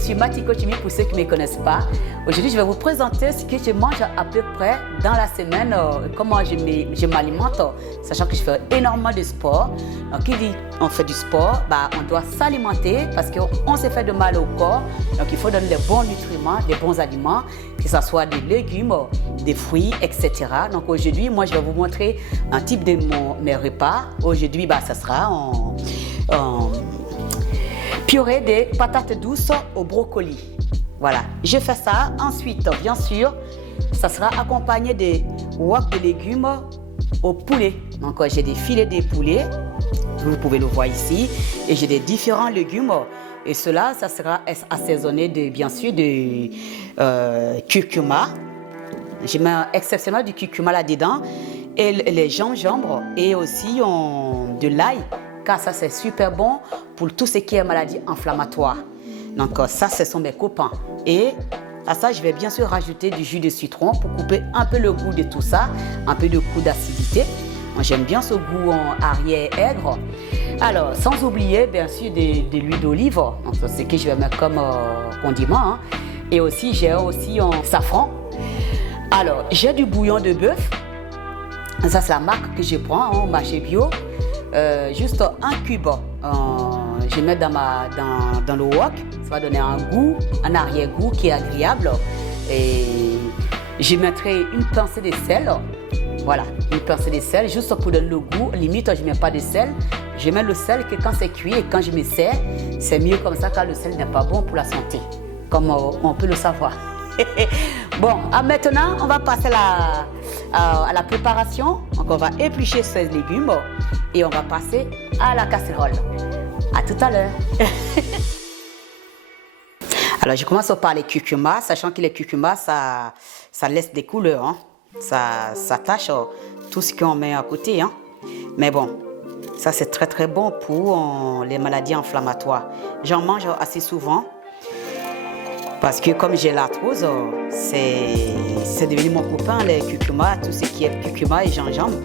suis Matiko Chimi pour ceux qui ne me connaissent pas. Aujourd'hui, je vais vous présenter ce que je mange à peu près dans la semaine, comment je m'alimente, sachant que je fais énormément de sport. Donc, qui dit on fait du sport, on doit s'alimenter parce qu'on se fait de mal au corps. Donc, il faut donner les bons nutriments, des bons aliments, que ce soit des légumes, des fruits, etc. Donc, aujourd'hui, moi, je vais vous montrer un type de mes repas. Aujourd'hui, ça sera en purée de patates douces au brocoli. Voilà, je fais ça. Ensuite, bien sûr, ça sera accompagné de wok de légumes au poulet. Donc, j'ai des filets de poulet, vous pouvez le voir ici, et j'ai des différents légumes. Et cela, ça sera assaisonné bien sûr de curcuma. Je mets exceptionnellement du curcuma là-dedans, et les gingembre, et aussi de l'ail, car ça c'est super bon pour tout ce qui est maladie inflammatoire. Donc ça, ce sont mes copains. Et à ça, je vais bien sûr rajouter du jus de citron pour couper un peu le goût de tout ça, un peu de goût d'acidité. Moi, j'aime bien ce goût en arrière-aigre. Alors, sans oublier bien sûr de l'huile d'olive, donc c'est ce que je vais mettre comme condiment. Hein. Et aussi, j'ai aussi en safran. Alors, j'ai du bouillon de bœuf. Ça, c'est la marque que je prends au marché bio. Juste un cube. Je mets dans le wok. Ça va donner un goût, un arrière-goût qui est agréable. Et je mettrai une pincée de sel. Voilà, une pincée de sel juste pour donner le goût. Limite, je ne mets pas de sel. Je mets le sel que quand c'est cuit et quand je me sers, c'est mieux comme ça car le sel n'est pas bon pour la santé. Comme on peut le savoir. Bon, maintenant, on va passer à la préparation. Donc, on va éplucher ces légumes et on va passer à la casserole. À tout à l'heure. Alors, je commence par les curcumas, sachant que les curcumas, ça laisse des couleurs. Hein. Ça tâche tout ce qu'on met à côté. Hein. Mais bon, ça, c'est très, très bon pour les maladies inflammatoires. J'en mange assez souvent. Parce que comme j'ai l'arthrose, c'est devenu mon copain, les curcumas, tout ce qui est curcuma et gingembre.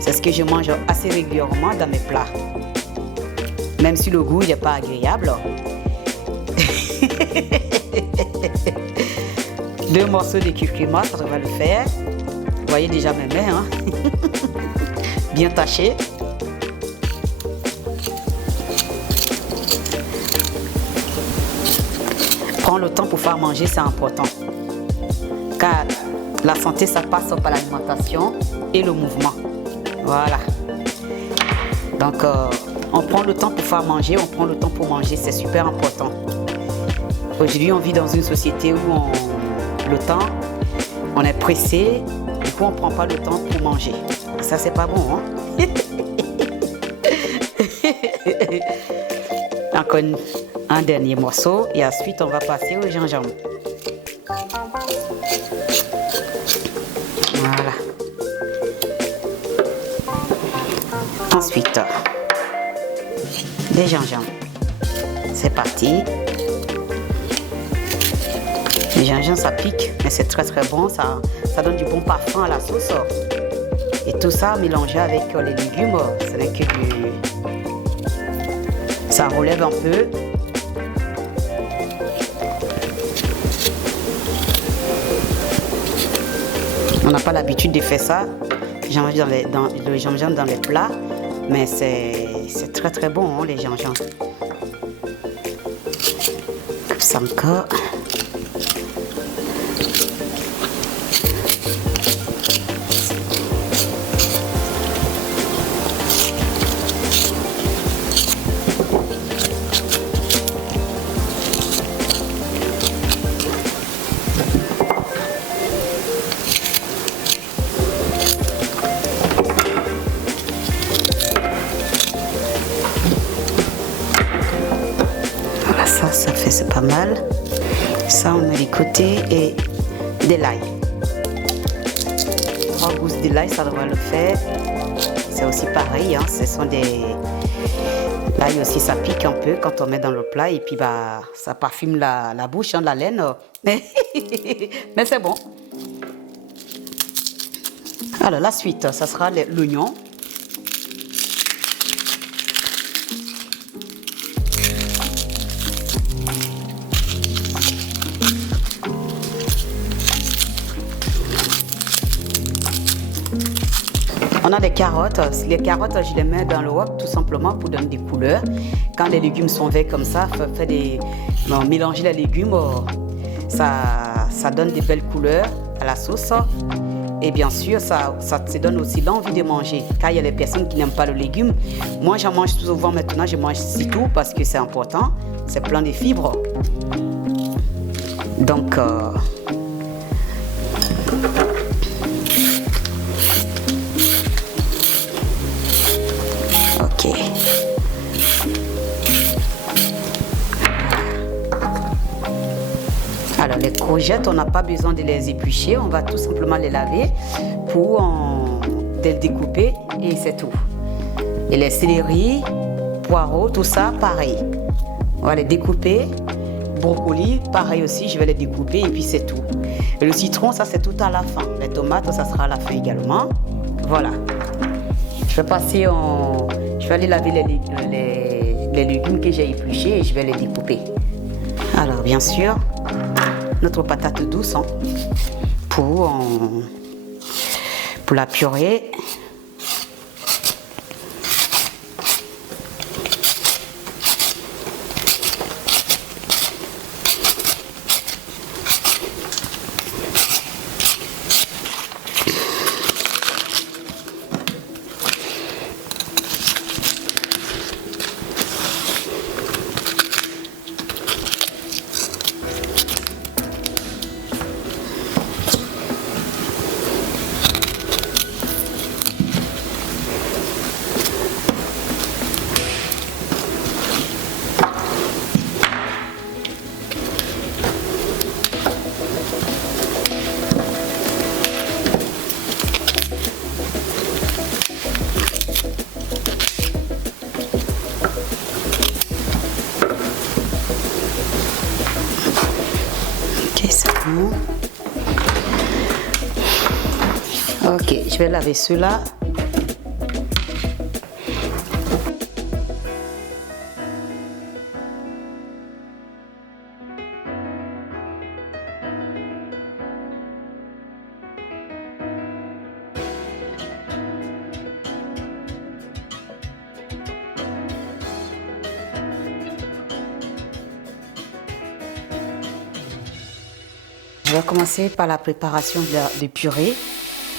C'est ce que je mange assez régulièrement dans mes plats. Même si le goût n'est pas agréable. 2 morceaux de curcuma, ça va le faire. Vous voyez déjà mes mains, hein? Bien tachées. Prendre le temps pour faire manger, c'est important. Car la santé, ça passe par l'alimentation et le mouvement. Voilà. Donc, on prend le temps pour faire manger, on prend le temps pour manger, c'est super important. Aujourd'hui, on vit dans une société où on est pressé, du coup, on ne prend pas le temps pour manger. Ça, c'est pas bon, hein? Encore un dernier morceau et ensuite on va passer au gingembre. Voilà. Ensuite, les gingembre. C'est parti. Le gingembre, ça pique, mais c'est très très bon. Ça donne du bon parfum à la sauce. Et tout ça mélangé avec les légumes, c'est vrai que ça relève un peu. On n'a pas l'habitude de faire ça, le gingembre dans les plats, mais c'est très très bon, hein, les gingembre. Comme ça encore. Ça fait, c'est pas mal. Ça, on met de côté et de l'ail. 3 gousses de l'ail, ça devrait le faire. C'est aussi pareil, hein, ce sont des... L'ail aussi, ça pique un peu quand on met dans le plat et puis ça parfume la bouche, hein, la laine. Mais c'est bon. Alors, la suite, ça sera l'oignon. Maintenant, les carottes, je les mets dans le wok tout simplement pour donner des couleurs. Quand les légumes sont verts comme ça, mélanger les légumes, ça donne des belles couleurs à la sauce. Et bien sûr, ça te donne aussi l'envie de manger. Car il y a les personnes qui n'aiment pas le légume. Moi, j'en mange souvent maintenant, je mange tout parce que c'est important. C'est plein de fibres. Donc, ok. Alors les courgettes, on n'a pas besoin de les éplucher, on va tout simplement les laver pour les découper et c'est tout. Et les céleris, poireaux, tout ça, pareil. On va les découper. Brocolis, pareil aussi, je vais les découper et puis c'est tout. Et le citron, ça c'est tout à la fin. Les tomates, ça sera à la fin également. Voilà. Je vais aller laver les légumes que j'ai épluchés et je vais les découper. Alors bien sûr, notre patate douce pour la purée. Ok, je vais laver ceux-là. Je vais commencer par la préparation de purée.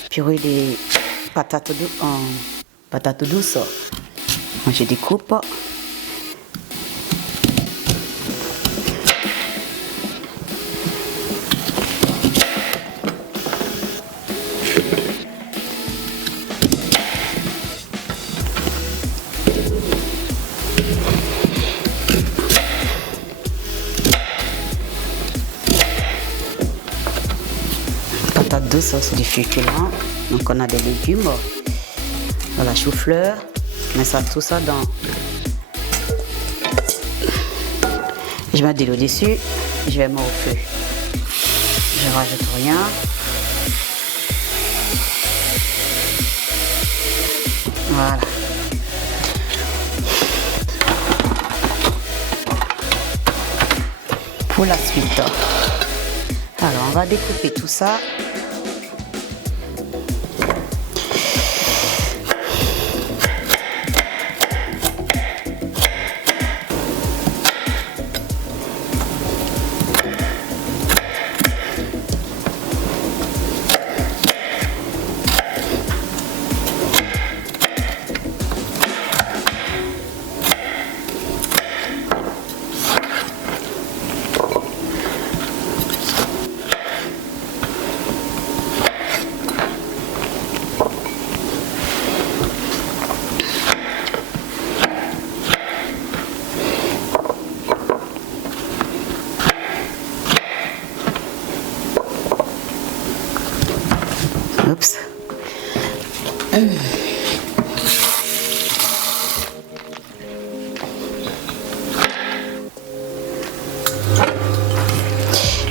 Purée des patates douces. Je découpe. Patates douces, c'est du féculent. Donc on a des légumes, voilà, chou-fleur, je mets tout ça dans. Je mets de l'eau dessus, je vais mettre au feu. Je rajoute rien. Voilà. Pour la suite, alors on va découper tout ça. Oups.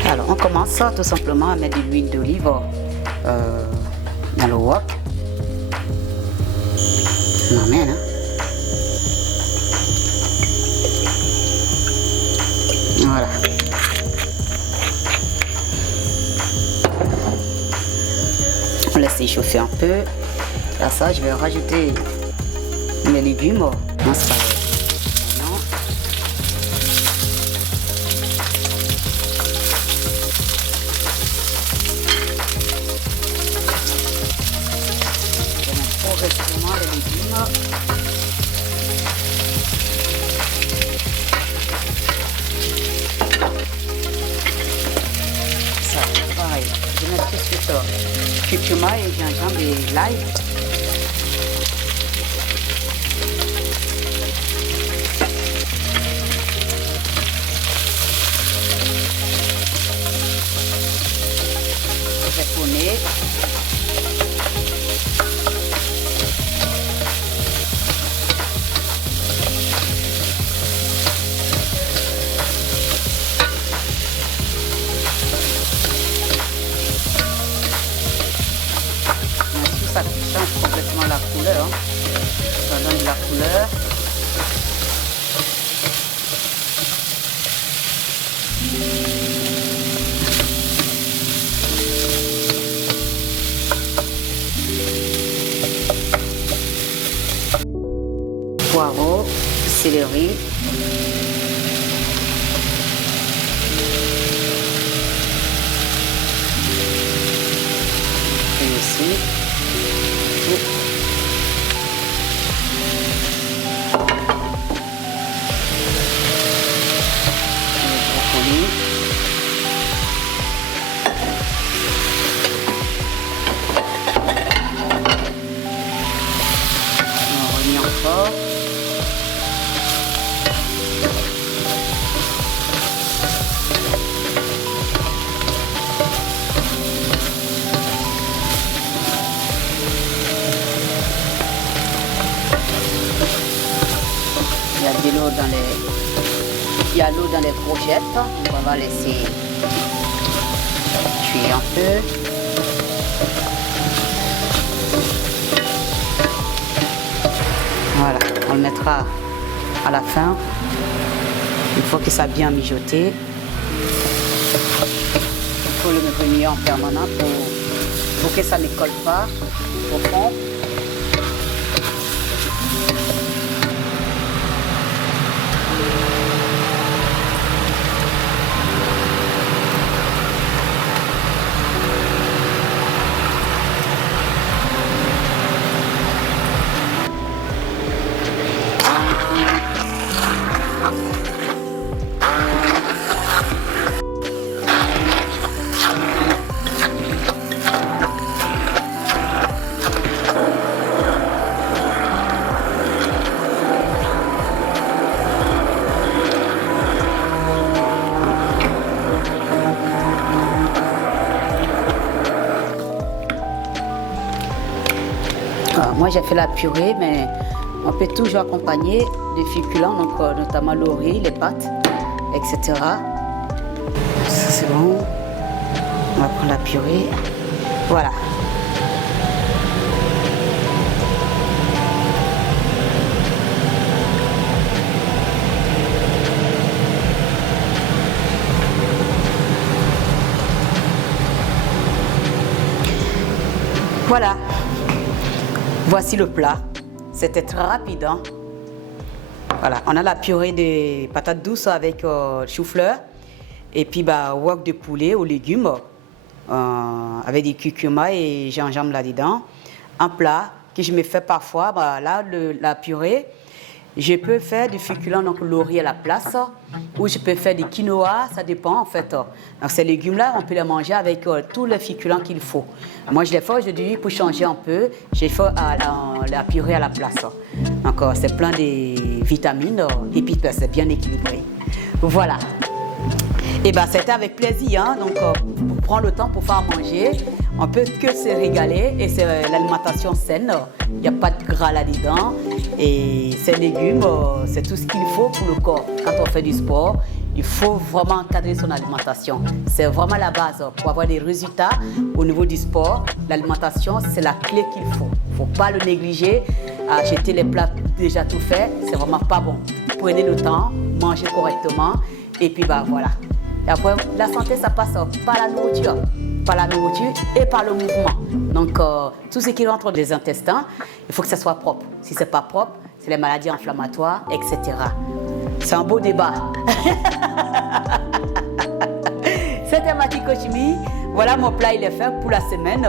Alors, on commence tout simplement à mettre de l'huile d'olive dans le wok. On emmène, hein. Voilà. On laisse échauffer un peu. À ça, je vais rajouter mes légumes dans ce palais. Je vais mettre progressivement les légumes. Ça, pareil. Je vais mettre tout de suite curcuma et gingembre et l'ail. Je vais tourner. Ça change complètement la couleur. Ça donne de la couleur. Poireaux, céleri. Et aussi. On remet encore. Il y a de l'eau dans les... Il y a l'eau dans les courgettes, donc on va laisser cuire un peu. Voilà, on le mettra à la fin. Il faut que ça a bien mijoté. Il faut le remuer en permanence pour que ça ne colle pas au fond. Moi j'ai fait la purée, mais on peut toujours accompagner de féculents, donc notamment le riz, les pâtes, etc. Ça c'est bon. On va prendre la purée. Voilà. Voilà. Voici le plat. C'était très rapide. Hein? Voilà, on a la purée de patates douces avec chou-fleur et puis wok de poulet aux légumes avec des curcuma et gingembre là-dedans. Un plat que je me fais parfois, là, la purée, je peux faire du féculent, donc le riz à la place, ou je peux faire du quinoa, ça dépend en fait. Donc ces légumes-là, on peut les manger avec tous les féculents qu'il faut. Moi, je les fais aujourd'hui pour changer un peu, j'ai fait la purée à la place. Donc c'est plein de vitamines et puis c'est bien équilibré. Voilà. Et c'était avec plaisir, hein? Donc pour prendre le temps pour faire manger, on peut que se régaler et c'est l'alimentation saine, il n'y a pas de gras là-dedans et ces légumes, c'est tout ce qu'il faut pour le corps. Quand on fait du sport, il faut vraiment encadrer son alimentation. C'est vraiment la base pour avoir des résultats au niveau du sport. L'alimentation, c'est la clé qu'il faut. Il ne faut pas le négliger, acheter les plats déjà tout faits, c'est vraiment pas bon. Prenez le temps, mangez correctement et puis voilà. Et après, la santé, ça passe par la nourriture. par la nourriture et par le mouvement. Donc, tout ce qui rentre dans les intestins, il faut que ça soit propre. Si ce n'est pas propre, c'est les maladies inflammatoires, etc. C'est un beau débat. C'était Maki Kochimi. Voilà mon plat, il est fait pour la semaine.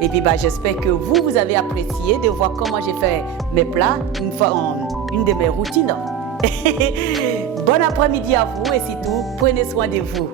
Et puis, j'espère que vous avez apprécié de voir comment j'ai fait mes plats une de mes routines. Bon après-midi à vous et surtout, prenez soin de vous.